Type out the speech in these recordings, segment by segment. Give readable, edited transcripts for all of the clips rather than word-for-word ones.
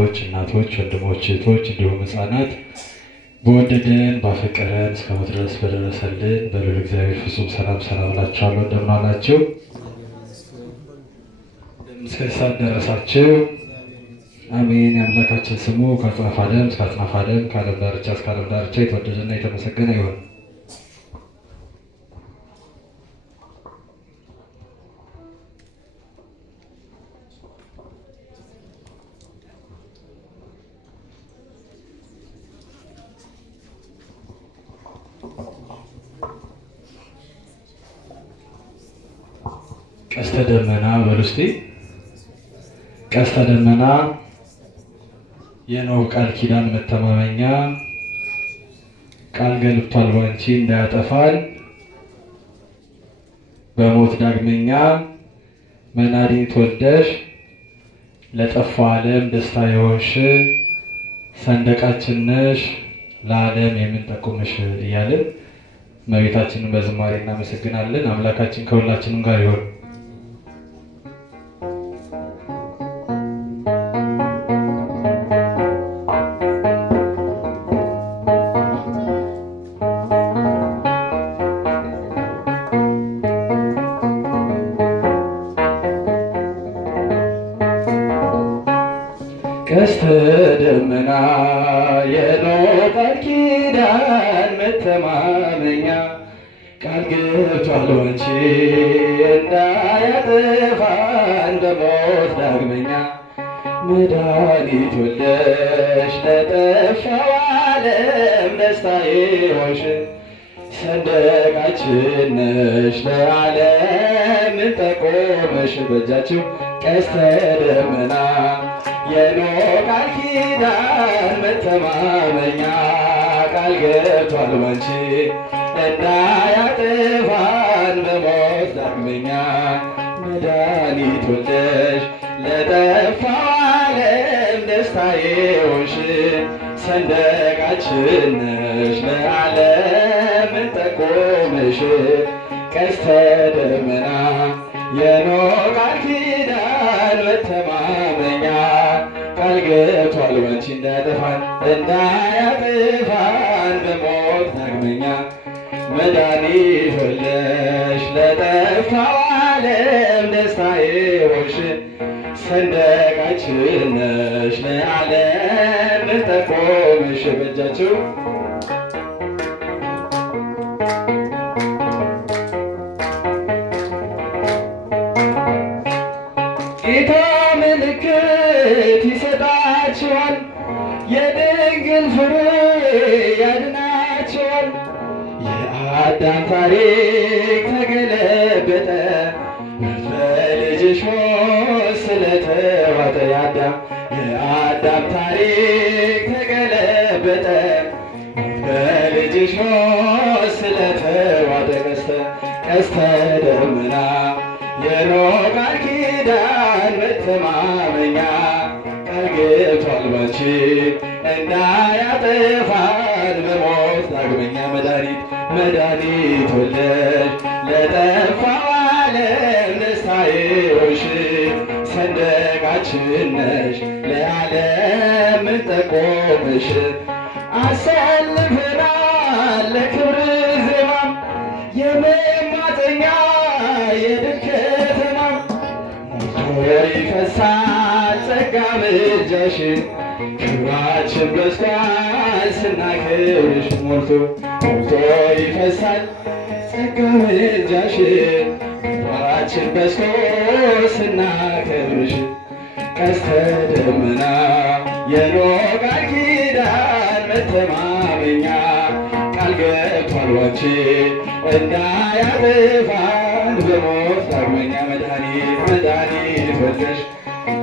አባቶች፣ እናቶች፣ ወንድሞች፣ እህቶች እንዲሁም ሕፃናት በወደደን ባፈቀረን እስከሞት ድረስ በደረሰልን በልዑል እግዚአብሔር ፍጹም ሰላም እላችኋለሁ። እንደምን ዋላችሁ? እስከ ሰዓት ደረሳችሁ? አሜን። የአምላካችን ስሙ ከአጽናፈ ዓለም እስከ አጽናፈ ዓለም ከዓለም ዳርቻ እስከ ዓለም ዳርቻ የተወደደና የተመሰገነ ይሁን። ቀስተ ደመና በሉ እስቲ። ቀስተ ደመና የኖህ ቃል ኪዳን መተማመኛ፣ ቃል ገብቷል ባንቺ እንዳያጠፋን፣ በሞት ዳግመኛ መድኃኒት ወልደሽ ለጠፋው ዓለም ደስታ የሆንሽ ሰንደቃችን ነሽ ለዓለም የምንጠቁምሽ እያልን እመቤታችንን በዝማሬ እናመሰግናለን። አምላካችን ከሁላችንም ጋር ይሁን። ቀስተ ደመና የኖህ ቃል ኪዳን መተማመኛ፣ ቃል ገብቷል ባንቺ እንዳያጠፋን በሞት ዳግመኛ፣ መድኃኒት ወልደሽ ለጠፋው ዓለም ደስታ የሆንሽ ሰንደቃችን ነሽ ለዓለም ጠቆመሽ። በእጃችሁ ቀስተ ደመና የኖህ ቃል ኪዳን መተማመኛ፣ ቃል ገብቷል ባንቺ እንዳያጠፋን በሞት ዳግመኛ፣ መድኃኒት ወልደሽ ለጠፋው ዓለም ደስታ የሆንሽ ሰንደቃችን ነሽ ለዓለም ጠቆመሽ። ቀስተ ደመና የኖህ ቃል ኪዳን መተማመኛ፣ ቃል ገብቷል ባንቺ እንዳያጠፋን በሞት ዳግመኛ፣ መድኃኒት ወልደሽ ለጠፋው ዓለም ደስታ የሆንሽ ሰንደቃችን ነሽ ለዓለም ጠቆመሽ። በእጃችሁ ጌታ ምልክት ይሰጣችኋል፣ የድንግል ፍሬ ያድናችኋል። የአዳም ታሪክ ተገለበጠ በልጅሽ ሞት ስለተዋጠ። የአዳም ታሪክ ተገለበጠ በልጅሽ ሞት ስለተዋጠ። ቀስተ ደመና የኖህ ቃል ኪዳን መተማመኛ፣ ቃል ገብቷል ባንቺ እንዳያጠፋን በሞት ዳግመኛ፣ መድኃኒት ወልደሽ ለጠፋው ዓለም ደስታ የሆንሽ ሰንደቃችን ነሽ ለዓለም ጠቆመሽ። አሰልፈናል ለክብር ዜማ የመማፀኛ የድል ከተማ፣ ሞልቶ ይፈሳል ጸጋ ምልጃሽ፣ ክብራችን በዝቷል ስናከብርሽ። ሞልቶ ይፈሳል ጸጋ ምልጃሽ፣ ክብራችን በዝቶ ስናከብርሽ። ቀስተ ደመና የኖህ ቃል ኪዳን መተማመኛ፣ ቃል ገብቷል ባንቺ እንዳያጠፋን በሞት ዳግመኛ፣ መድኃኒት ወልደሽ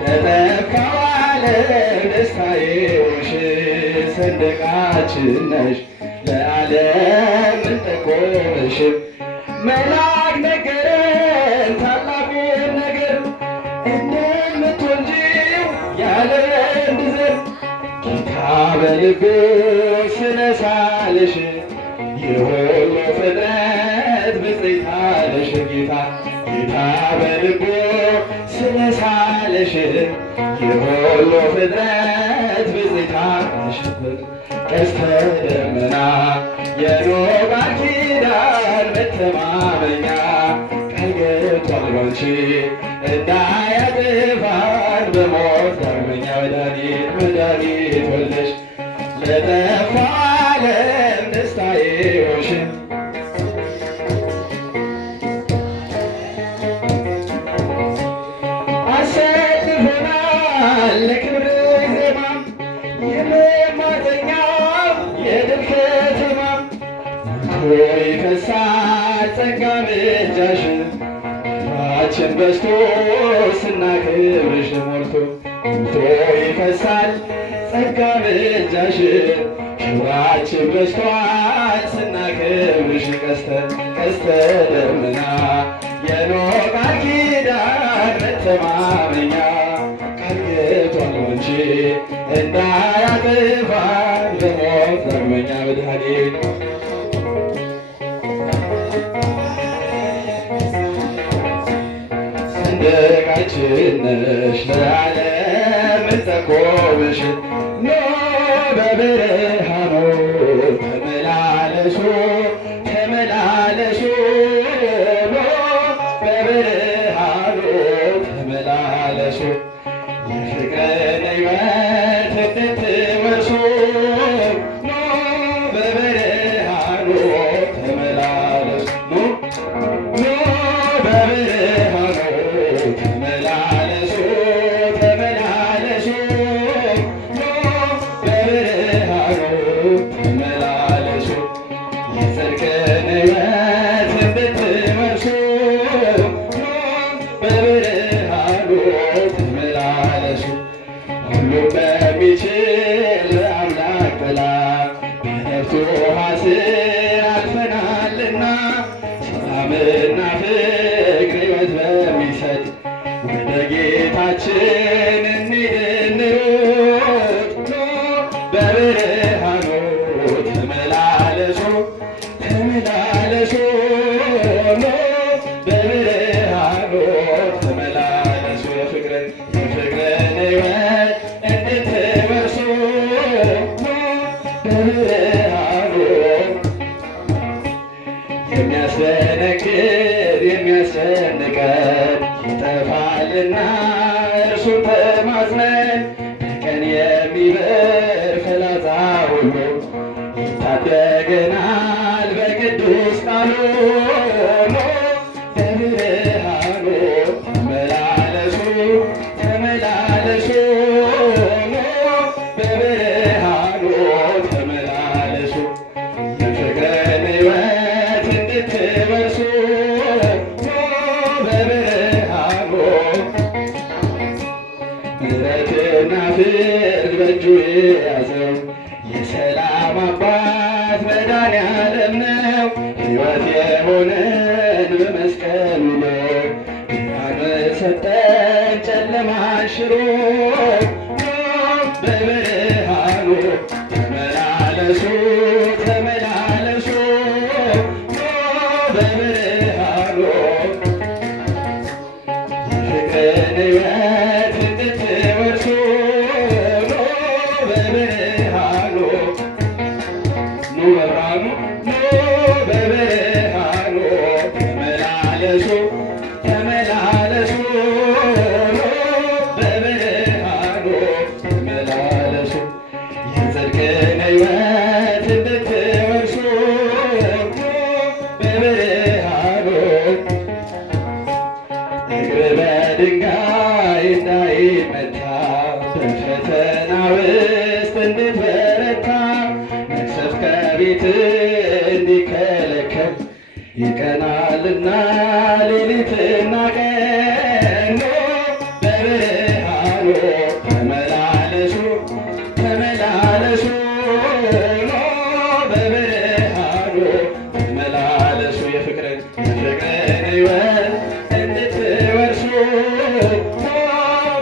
ለጠፋው ዓለም ደስታ የሆንሽ ሰንደቃችን ነሽ ለዓለም ጠቆመሽ። መልአክ ነገረን ታላቁን ነገር እንደምትወልጂው ያለ ወንድ ዘር፣ ጌታ በልቡ ስለሳለሽ የሁሉ ፍጥረት ብፅዕት አለሽ። ጌታ በልቡ ስለሳለሽ የሁሉ ፍጥረት ጌታ ቀስተ ደመና የኖህ ቃል ኪዳን መተማመኛ ቃል ገብቷል ባንቺ እንዳያጠፋን በሞት ዳግመኛ መድኃኒት ወልደሽ ለጠፋ ዓለም ደስታዬ ሆንሽ። አሰልፎናል ለክብር ዜማ የመማፀኛ የድል ከተማ ሞልቶ ይፈሳል ጸጋ ምልጃሽ ክብራችን በዝቶ ስናከብርሽ ሞልቶ ይፈሳል ጸጋ ምልጃሽ ክብራችን በዝቷል ስናከብርሽ ቀስተ ደመና የኖህ ቃል ኪዳን መተማመኛ ቃል ገብቷል ባንቺ እንዳያጠፋን በሞት ዳግመኛ መድኃኒት ሰንደቃችን ነሽ ለዓለም ጠቆምሽ ኖህ በብርሃኑ ተመላለሱ ተመላለሱ በብርሃኑ ተመላለሱ የፍቅርን ሕይወት እንድትወርሱ በብርሃኑ ተመላለሱ በብርሃኑ ተመላለሱ ተመላለሱ በብርሃኑ ተመላለሱ የጽድቅን ሕይወት እንድትወርሱ በብርሃኑ ተመላለሱ ሁሉም በሚችል አምላክ ጥላ በነፍሱ ሐስር አልፈናልና ሰላምና ፍቅር ሕይወት በሚሰጥ ወደ ጌታችን እንሂድ እንሩጥ በብርሃኑ ተመላለሱ ተመላለሱ በብርሃኑ ተመላለሱ የፍቅርን ሕይወት እንድትወርሱ በብርሃኑ የሚያስደነግጥ የሚያስጨንቀን ይጠፋልና እርሱን ተማጽነን በቀን የሚበር ፍላጻ ሁሉ ይታደገናል በቅዱስ ቃሉ በብርሃኑ ተመላለሱ ተመላለሱ በብርሃኑ ተመላለሱ የፍቅርን ሕይወት እንድትወርሱ በብርሃኑ ምሕረትና ፍርድ በእጁ የያዘው የሰላም አባት መድኃኔዓለም ነው። ሕይወት የሆነን በመስቀሉ ነው ብርሃን ሰጠን ጨለማ ሽሮ በብርሃኑ ተመላለሱ ተመላለሱ በብርሃኑ የፍቅርን ሕይወት እንድትወርሱ በብርሃኑ በብርሃኑ በብርሃኑ ተመላለሱ ተመላለሱ በብርሃኑ ተመላለሱ የጽድቅን ሕይወት እንድትወርሱ በብርሃኑ እግር በድንጋይ እንዳይመታ በፈተና ውስጥ እንድትበረታ መቅሰፍት ከቤት እንዲከለከል ይቀናልና ሌሊትና ቀን በብርሃኑ ተመላለሱ ተመላለሱ በብርሃኑ ተመላለሱ የፍቅርን ሕይወት እንድትወርሱ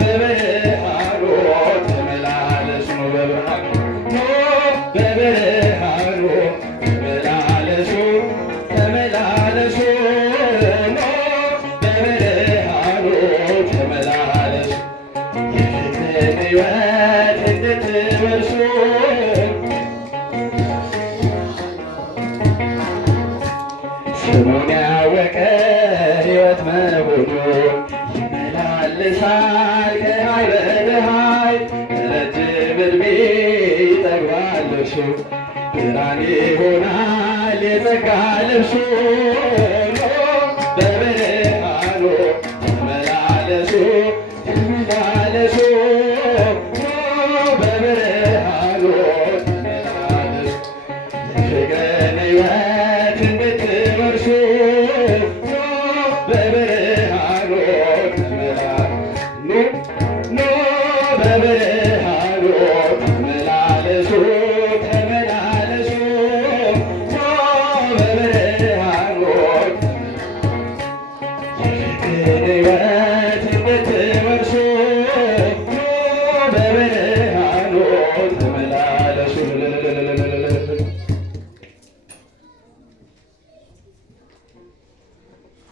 በብርሃኑ ተመላለሱ በብርሃኑ ተመላለሱ ተመላለሱ በብርሃኑ ተመላለሱ የፍቅርን ሕይወት ድነት በእርሱ ስሙን ያወቀ ሕይወት መሆኑን ይመላለሳል ከኃይል ወደ ኃይል ረጅም ዕድሜ ይጠግባል እርሱ ብርሃን ይሆናል የጸጋ ልብሱ በብርሃኑ ተመላለሱ ተመላለሱ በብርሃኑ